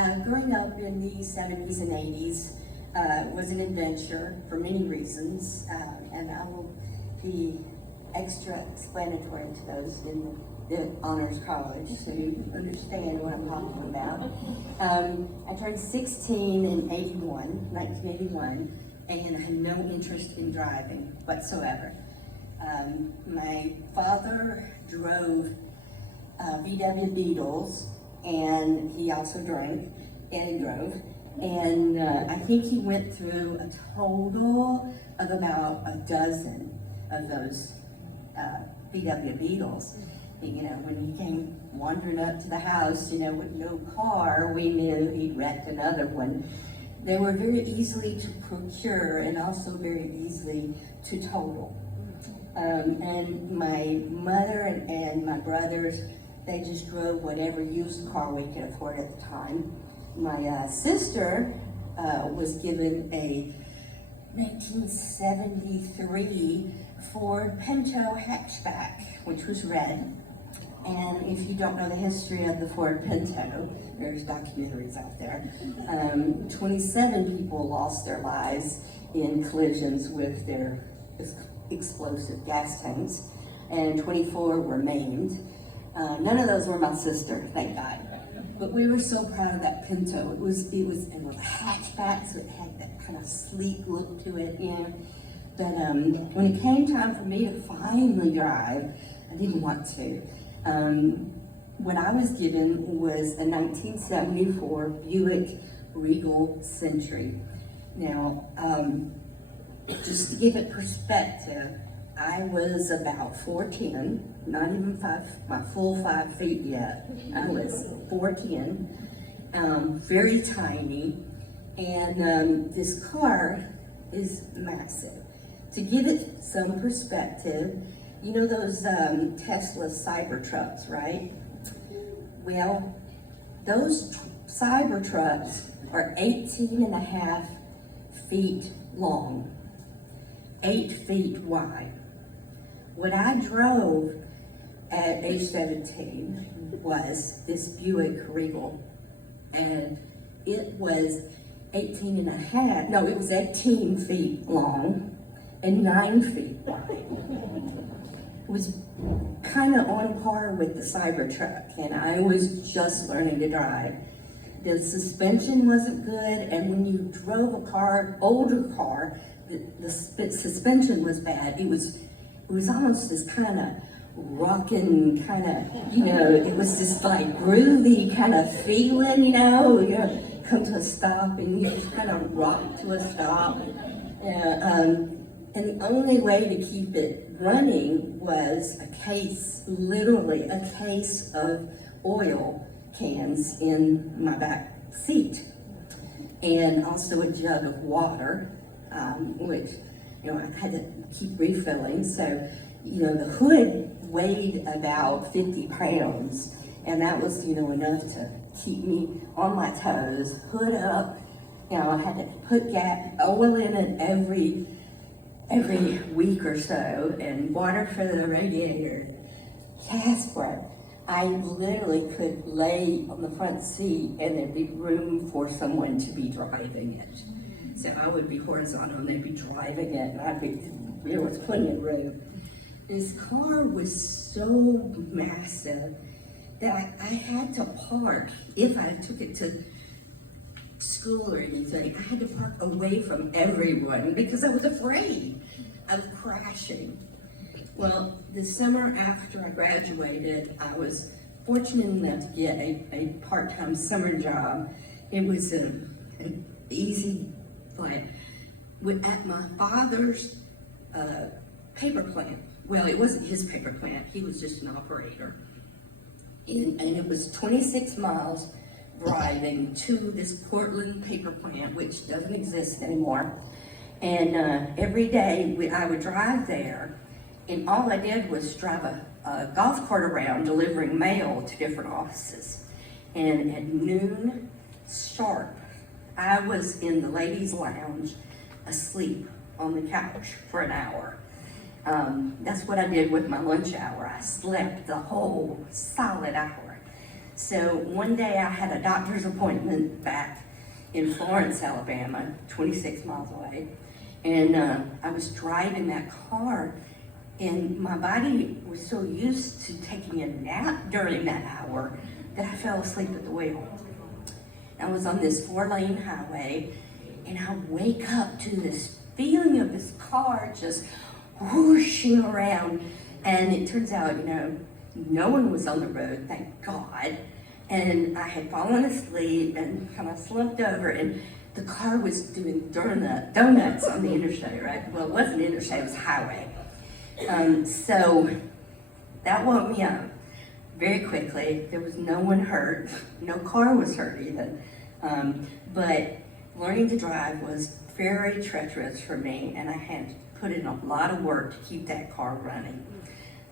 Growing up in the 70s and 80s was an adventure for many reasons, and I will be extra explanatory to those in the honors college so you understand what I'm talking about. I turned 16 in 1981, and I had no interest in driving whatsoever. My father drove VW Beetles, and he also drank, and he drove. And I think he went through a total of about a dozen of those VW Beetles. You know, when he came wandering up to the house, you know, with no car, we knew he'd wrecked another one. They were very easily to procure and also very easily to total. And my mother and my brothers, they just drove whatever used car we could afford at the time. My sister was given a 1973 Ford Pinto hatchback, which was red. And if you don't know the history of the Ford Pinto, there's documentaries out there. 27 people lost their lives in collisions with their explosive gas tanks, and 24 were maimed. None of those were my sister, thank God. But we were so proud of that Pinto. It was a hatchback, so it had that kind of sleek look to it, you know. But when it came time for me to finally drive, I didn't want to. What I was given was a 1974 Buick Regal Century. Now, just to give it perspective, I was about 4'10", not even my full 5 feet yet. I was 4'10", very tiny, and this car is massive. To give it some perspective, you know those Tesla Cybertrucks, right? Well, those Cybertrucks are 18.5 feet long, 8 feet wide. What I drove at age 17 was this Buick Regal, and it was 18 feet long and 9 feet wide. It was kind of on par with the Cybertruck, and I was just learning to drive. The suspension wasn't good, and when you drove a older car, the suspension was bad. It was almost this kind of rocking, kind of, you know, it was this like groovy kind of feeling, you know, come to a stop and you just kind of rock to a stop. And the only way to keep it running was literally a case of oil cans in my back seat, and also a jug of water, which, you know, I had to keep refilling. So, you know, the hood weighed about 50 pounds, and that was, you know, enough to keep me on my toes, hood up. You know, I had to put oil in it every week or so, and water for the radiator. Casper, I literally could lay on the front seat and there'd be room for someone to be driving it. So I would be horizontal and they'd be driving it, and there was plenty of room. This car was so massive that I had to park, if I took it to school or anything, I had to park away from everyone because I was afraid of crashing. Well, the summer after I graduated, I was fortunate enough to get a part-time summer job. It was an easy plan at my father's paper plant. Well, it wasn't his paper plant, he was just an operator. And it was 26 miles driving to this Portland paper plant, which doesn't exist anymore. And every day I would drive there, and all I did was drive a golf cart around delivering mail to different offices. And at noon sharp, I was in the ladies' lounge asleep on the couch for an hour. That's what I did with my lunch hour. I slept the whole solid hour. So one day I had a doctor's appointment back in Florence, Alabama, 26 miles away. And I was driving that car, and my body was so used to taking a nap during that hour that I fell asleep at the wheel. I was on this 4-lane highway, and I wake up to this feeling of this car just whooshing around. And it turns out, no one was on the road, thank God. And I had fallen asleep and kind of slumped over, and the car was doing donuts on the interstate, right? Well, it wasn't interstate, it was highway. So that woke me up very quickly. There was no one hurt. No car was hurt even. But learning to drive was very treacherous for me, and I had to put in a lot of work to keep that car running.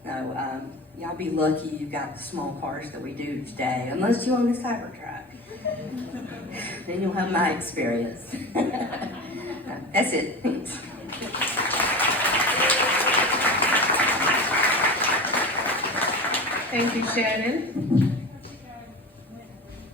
So y'all be lucky you got the small cars that we do today, unless you own a Cybertruck. Then you'll have my experience. That's it. Thanks. Thank you, Shannon.